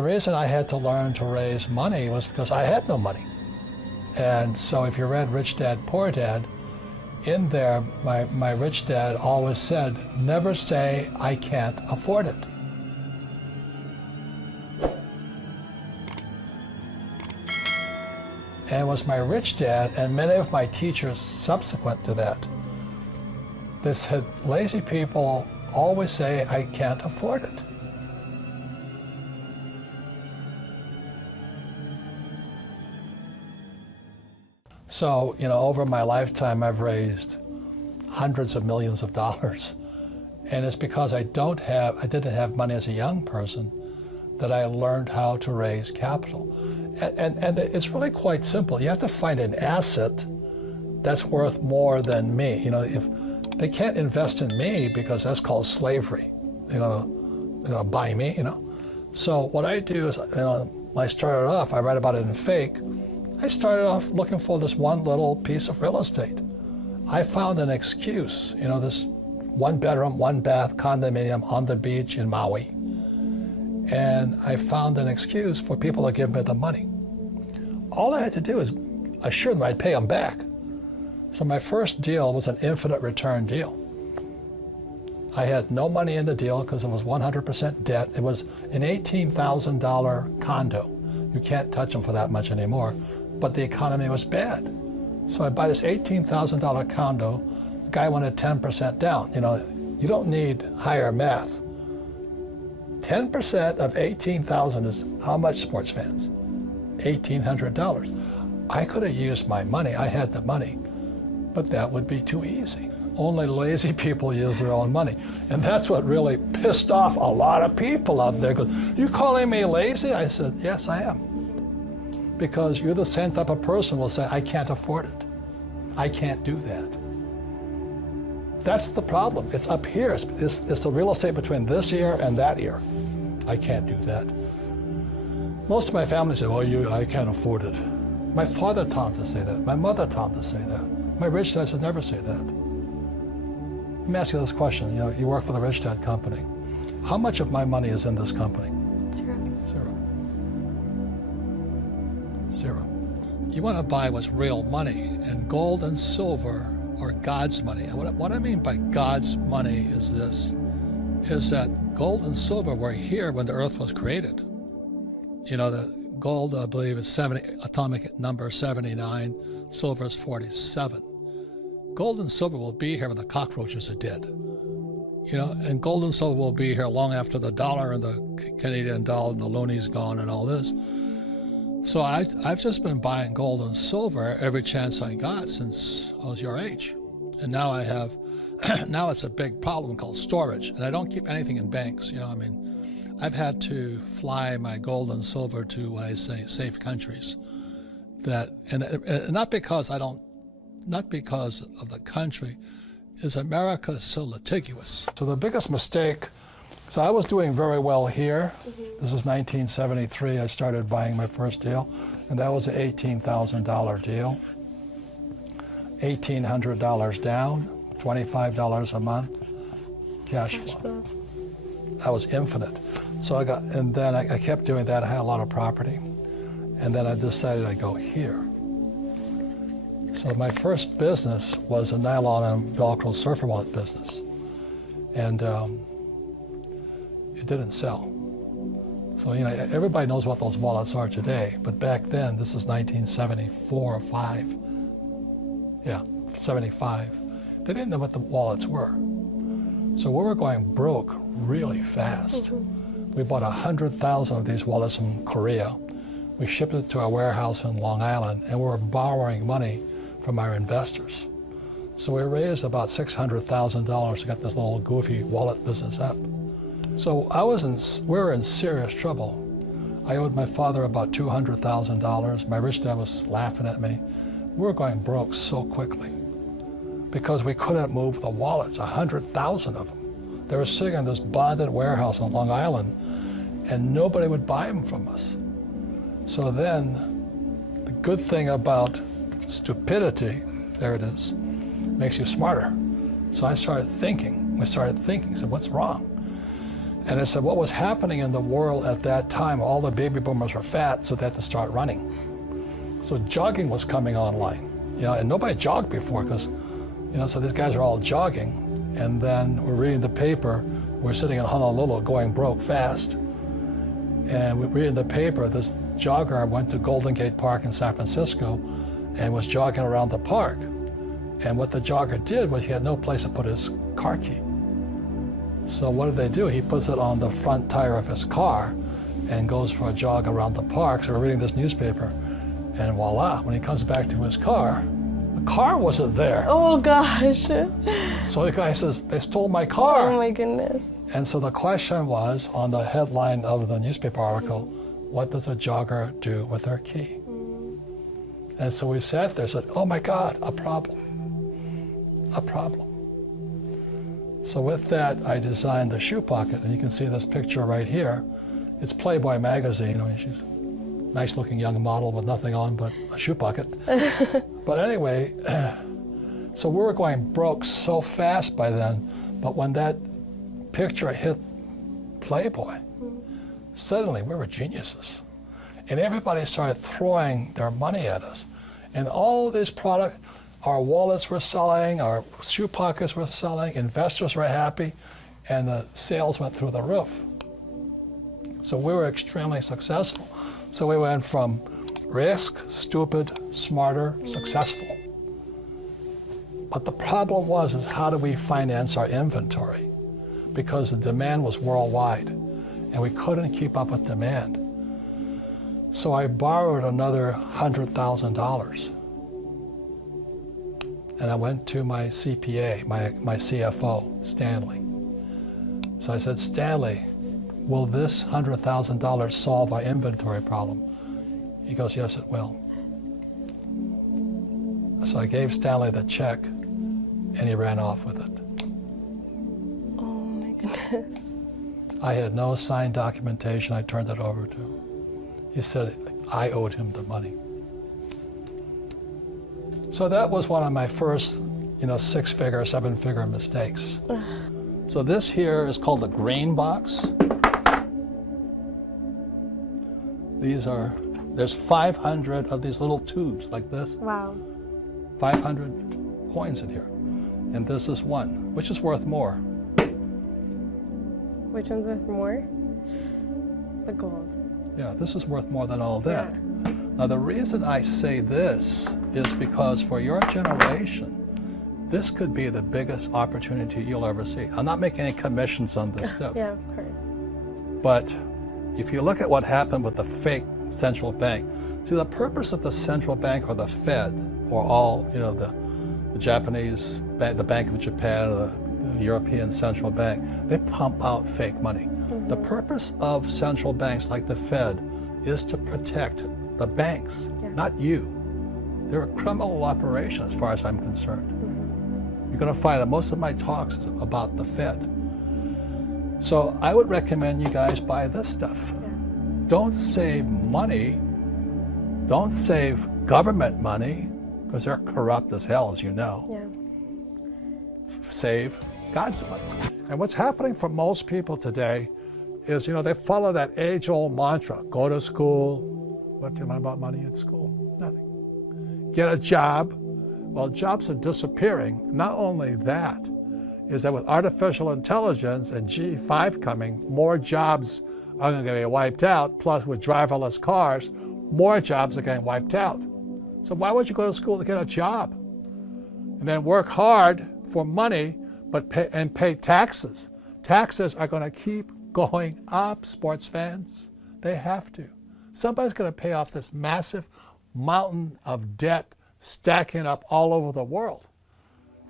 The reason I had to learn to raise money was because I had no money. And so if you read Rich Dad, Poor Dad, in there, my rich dad always said, never say, I can't afford it. And it was my rich dad and many of my teachers subsequent to that. They said, lazy people always say, I can't afford it. So, over my lifetime, I've raised hundreds of millions of dollars. And it's because I didn't have money as a young person that I learned how to raise capital. And it's really quite simple. You have to find an asset that's worth more than me. If they can't invest in me because that's called slavery, buy me, So what I do is, when I started off, I write about it in Fake. I started off looking for this one little piece of real estate. I found an excuse, this 1-bedroom, 1-bath condominium on the beach in Maui. And I found an excuse for people to give me the money. All I had to do is assure them I'd pay them back. So my first deal was an infinite return deal. I had no money in the deal because it was 100% debt. It was an $18,000 condo. You can't touch them for that much anymore. But the economy was bad. So I buy this $18,000 condo. The guy wanted 10% down. You don't need higher math. 10% of 18,000 is how much, sports fans? $1,800. I could have used my money. I had the money, but that would be too easy. Only lazy people use their own money. And that's what really pissed off a lot of people out there. You calling me lazy? I said, yes, I am. Because you're the same type of person who will say, I can't afford it. I can't do that. That's the problem. It's up here. It's the real estate between this ear and that ear. I can't do that. Most of my family say, I can't afford it. My father taught me to say that. My mother taught me to say that. My rich dad should never say that. Let me ask you this question. You work for the Rich Dad company. How much of my money is in this company? Zero. You want to buy what's real money, and gold and silver are God's money. And what I mean by God's money is that gold and silver were here when the earth was created. The gold, I believe, is atomic number 79, silver is 47. Gold and silver will be here when the cockroaches are dead. And gold and silver will be here long after the dollar and the Canadian dollar and the looney's gone and all this. So I've just been buying gold and silver every chance I got since I was your age. And now I have, now it's a big problem called storage. And I don't keep anything in banks. I've had to fly my gold and silver to, what I say, safe countries. And not because of the country, is America so litigious. So the biggest mistake, so I was doing very well here. This was 1973. I started buying my first deal, and that was an $18,000 deal. $1,800 down, $25 a month, cash flow. That was infinite. So then I kept doing that. I had a lot of property, and then I decided I'd go here. So my first business was a nylon and Velcro surfer wallet business, and it didn't sell. So everybody knows what those wallets are today, but back then, this is 1974 or 5. Yeah, 75. They didn't know what the wallets were. So we were going broke really fast. We bought 100,000 of these wallets from Korea. We shipped it to our warehouse in Long Island, and we were borrowing money from our investors. So we raised about $600,000 to get this little goofy wallet business up. So we were in serious trouble. I owed my father about $200,000. My rich dad was laughing at me. We were going broke so quickly because we couldn't move the wallets, 100,000 of them. They were sitting in this bonded warehouse on Long Island, and nobody would buy them from us. So then, the good thing about stupidity, there it is, makes you smarter. So I started thinking. We started thinking, so what's wrong? And I said, what was happening in the world at that time? All the baby boomers were fat, so they had to start running. So jogging was coming online, and nobody jogged before because, so these guys are all jogging. And then we're reading the paper. We're sitting in Honolulu going broke fast. And we're reading the paper. This jogger went to Golden Gate Park in San Francisco and was jogging around the park. And what the jogger did was he had no place to put his car key. So what did they do? He puts it on the front tire of his car and goes for a jog around the park. So we're reading this newspaper, and voila, when he comes back to his car, the car wasn't there. Oh gosh. So the guy says, they stole my car. Oh my goodness. And so the question was on the headline of the newspaper article, what does a jogger do with their key? And so we sat there and said, oh my God, a problem. A problem. So with that, I designed the shoe pocket, and you can see this picture right here. It's Playboy magazine. I mean, she's a nice-looking young model with nothing on but a shoe pocket. But anyway, so we were going broke so fast by then, but when that picture hit Playboy, suddenly we were geniuses. And everybody started throwing their money at us. And all these products, our wallets were selling, our shoe pockets were selling, investors were happy, and the sales went through the roof. So we were extremely successful. So we went from risk, stupid, smarter, successful. But the problem is how do we finance our inventory? Because the demand was worldwide, and we couldn't keep up with demand. So I borrowed another $100,000. And I went to my CPA, my CFO, Stanley. So I said, Stanley, will this $100,000 solve our inventory problem? He goes, yes, it will. So I gave Stanley the check, and he ran off with it. Oh my goodness. I had no signed documentation. I turned it over to him. He said I owed him the money. So that was one of my first, six-figure, seven-figure mistakes. So this here is called the grain box. There's 500 of these little tubes like this. Wow. 500 coins in here. And this is one, which is worth more. Which one's worth more? The gold. Yeah, this is worth more than all that. Yeah. Now the reason I say this is because for your generation, this could be the biggest opportunity you'll ever see. I'm not making any commissions on this stuff. Yeah, of course. But if you look at what happened with the fake central bank, see the purpose of the central bank or the Fed or all, the Japanese bank, the Bank of Japan or the European Central Bank, they pump out fake money. Mm-hmm. The purpose of central banks like the Fed is to protect the banks, not you. They're a criminal operation as far as I'm concerned. Mm-hmm. You're going to find that most of my talks is about the Fed. So I would recommend you guys buy this stuff. Yeah. Don't save money. Don't save government money, because they're corrupt as hell, as you know. Yeah. Save God's money. And what's happening for most people today is, they follow that age-old mantra, go to school. What do you learn about money in school? Nothing. Get a job. Well, jobs are disappearing. Not only that, is that with artificial intelligence and G5 coming, more jobs are going to get wiped out. Plus, with driverless cars, more jobs are getting wiped out. So why would you go to school to get a job? And then work hard for money, but pay taxes. Taxes are going to keep going up, sports fans. They have to. Somebody's going to pay off this massive mountain of debt stacking up all over the world.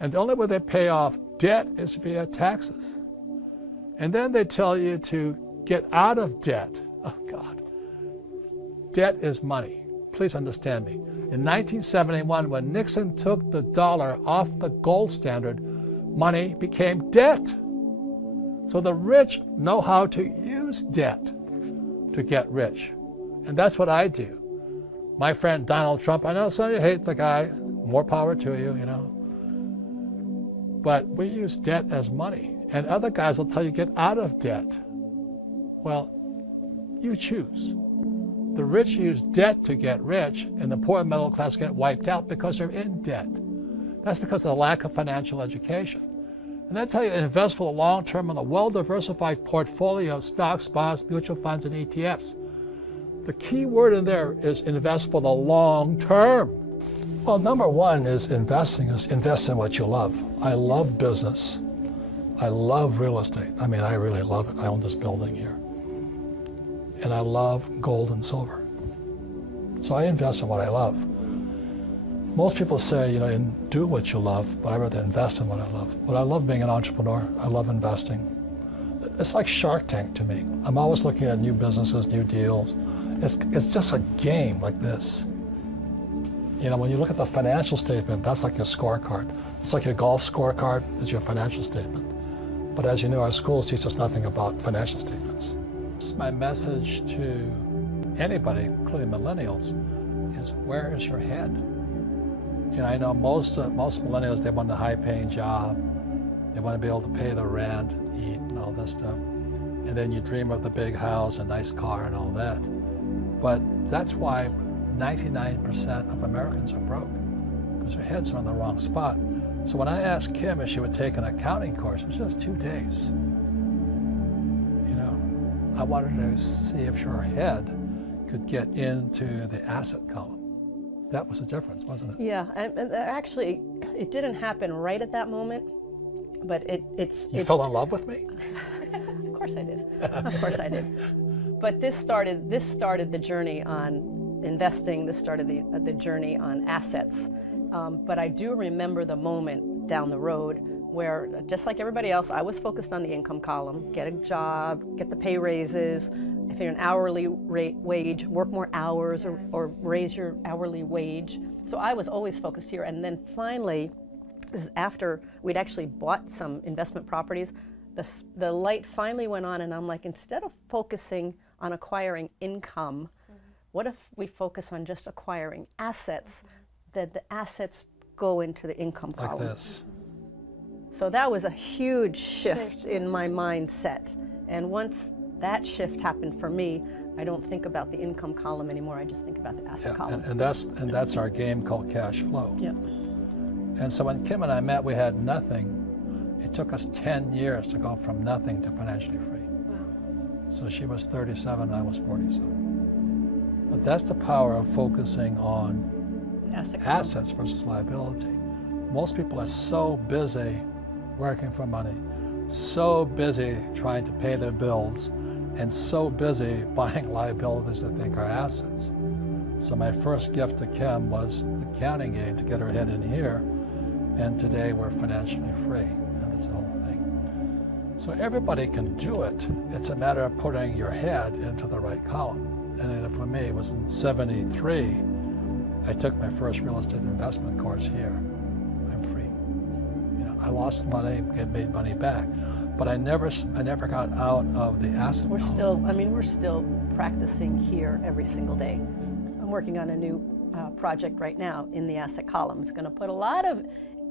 And the only way they pay off debt is via taxes. And then they tell you to get out of debt. Oh, God. Debt is money. Please understand me. In 1971, when Nixon took the dollar off the gold standard, money became debt. So the rich know how to use debt to get rich. And that's what I do. My friend Donald Trump, I know some of you hate the guy, more power to you, But we use debt as money. And other guys will tell you get out of debt. Well, you choose. The rich use debt to get rich, and the poor and middle class get wiped out because they're in debt. That's because of the lack of financial education. And I tell you, invest for the long term in a well-diversified portfolio of stocks, bonds, mutual funds, and ETFs. The key word in there is invest for the long term. Well, number one is invest in what you love. I love business. I love real estate. I mean, I really love it. I own this building here. And I love gold and silver. So I invest in what I love. Most people say, do what you love, but I rather invest in what I love. But I love being an entrepreneur. I love investing. It's like Shark Tank to me. I'm always looking at new businesses, new deals. It's just a game like this. When you look at the financial statement, that's like your scorecard. It's like your golf scorecard is your financial statement. But as you know, our schools teach us nothing about financial statements. My message to anybody, including millennials, is where is your head? I know most millennials, they want a high-paying job. They want to be able to pay the rent, eat, and all this stuff. And then you dream of the big house, a nice car, and all that. But that's why 99% of Americans are broke, because their heads are in the wrong spot. So when I asked Kim if she would take an accounting course, it was just 2 days. I wanted to see if her head could get into the asset column. That was the difference, wasn't it? Yeah, and actually, it didn't happen right at that moment, but it's... You fell in love with me? Of course I did. Of course I did. But this started the journey on investing. This started the journey on assets. But I do remember the moment down the road where, just like everybody else, I was focused on the income column, get a job, get the pay raises. If you're an hourly wage, work more hours or raise your hourly wage. So I was always focused here. And then finally, this is after we'd actually bought some investment properties, the light finally went on, and I'm like, instead of focusing on acquiring income, what if we focus on just acquiring assets, that the assets go into the income column? Like this. So that was a huge shift in my mindset. And once that shift happened for me, I don't think about the income column anymore. I just think about the asset column. And that's our game called cash flow. Yeah. And so when Kim and I met, we had nothing. It took us 10 years to go from nothing to financially free. Wow. So she was 37 and I was 47. But that's the power of focusing on assets versus liability. Most people are so busy working for money, so busy trying to pay their bills, and so busy buying liabilities they think are assets. So my first gift to Kim was the accounting game to get her head in here, and today we're financially free. That's the whole thing. So everybody can do it. It's a matter of putting your head into the right column. And then for me, it was in '73, I took my first real estate investment course here. I'm free. I lost money, made money back, but I never got out of the asset column. We're still practicing here every single day. I'm working on a new project right now in the asset column. It's going to put a lot of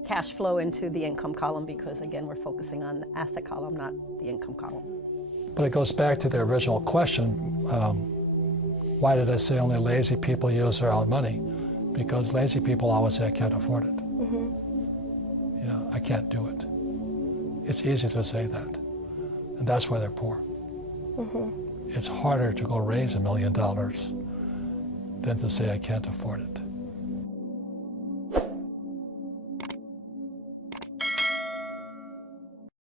cash flow into the income column because, again, we're focusing on the asset column, not the income column. But it goes back to the original question, why did I say only lazy people use their own money? Because lazy people always say, I can't afford it. Mm-hmm. I can't do it. It's easy to say that, and that's why they're poor. Mm-hmm. It's harder to go raise $1 million than to say, I can't afford it.